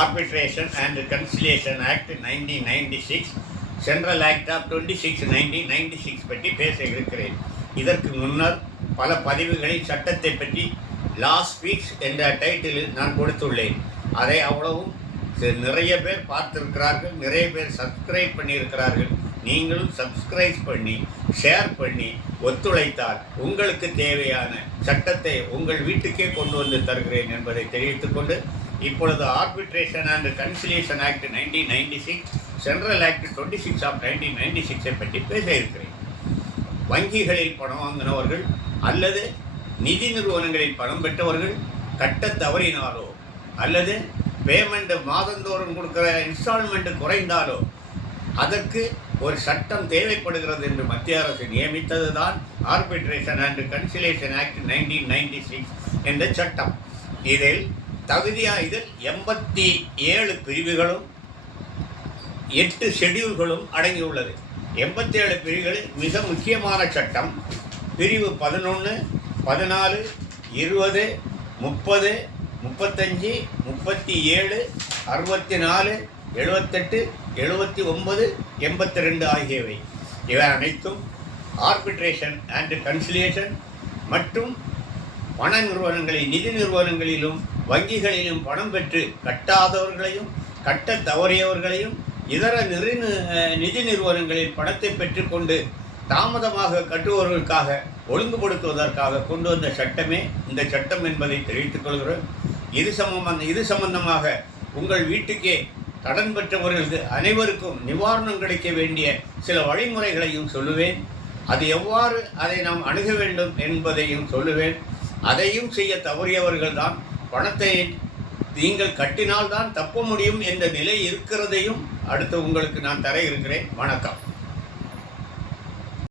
Arbitration and Reconciliation Act 1996, Central Act of 26 1996 பற்றி பேச இருக்கிறேன். இதற்கு முன்னர் பல பதிவுகளில் சட்டத்தை பற்றி லா ஸ்பீக்ஸ் என்ற டைட்டிலில் நான் கொடுத்துள்ளேன். அதை அவ்வளவும் நிறைய பேர் பார்த்திருக்கிறார்கள், நிறைய பேர் சப்ஸ்கிரைப் பண்ணியிருக்கிறார்கள். நீங்களும் சப்ஸ்கிரைப் பண்ணி ஷேர் பண்ணி ஒத்துழைத்தால் உங்களுக்கு தேவையான சட்டத்தை உங்கள் வீட்டுக்கே கொண்டு வந்து தருகிறேன் என்பதை தெரிவித்துக்கொண்டு, இப்பொழுது arbitration and conciliation act 1996, central act 26 of 1996 பற்றி பேச இருக்கிறேன். வங்கிகளில் பணம் வாங்கினவர்கள் அல்லது நிதி நிறுவனங்களில் பணம் பெற்றவர்கள் கட்ட தவறினாலோ அல்லது பேமெண்ட் மாதந்தோறும் கொடுக்குற இன்ஸ்டால்மெண்ட் குறைந்தாலோ அதற்கு ஒரு சட்டம் தேவைப்படுகிறது என்று மத்திய அரசு நியமித்தது தான் ஆர்பிட்ரேஷன் அண்ட் கன்சிலியேஷன் ஆக்ட் 1996 என்ற சட்டம். இதில் 87 பிரிவுகளும் 8 ஷெட்யூல்களும் அடங்கியுள்ளது. 87 பிரிவுகளில் மிக முக்கியமான சட்டம் பிரிவு 11, 14, 20, 30, 35, 37, 64, 78, 79, 82 ஆகியவை. இவை அனைத்தும் ஆர்பிட்ரேஷன் அண்ட் கன்சிலியேஷன் மற்றும் பண நிறுவனங்களில் நிதி நிறுவனங்களிலும் வங்கிகளிலும் பணம் பெற்று கட்டாதவர்களையும் கட்ட தவறியவர்களையும் இதர நிதி நிறுவனங்களில் பணத்தை பெற்றுக்கொண்டு தாமதமாக கட்டுபவர்களுக்காக ஒழுங்குபடுத்துவதற்காக கொண்டு வந்த சட்டமே இந்த சட்டம் என்பதை தெரிவித்துக் கொள்கிறோம். இது சம்பந்தமாக உங்கள் வீட்டுக்கே கடன் பெற்றவர்களுக்கு அனைவருக்கும் நிவாரணம் கிடைக்க வேண்டிய சில வழிமுறைகளையும் சொல்லுவேன். அது எவ்வாறு அதை நாம் அணுக வேண்டும் என்பதையும் சொல்லுவேன். அதையும் செய்ய தவறியவர்கள் தான் பணத்தை நீங்கள் கட்டினால்தான் தப்ப முடியும் என்ற நிலை இருக்கிறதையும் அடுத்து உங்களுக்கு நான் தர இருக்கிறேன். வணக்கம்.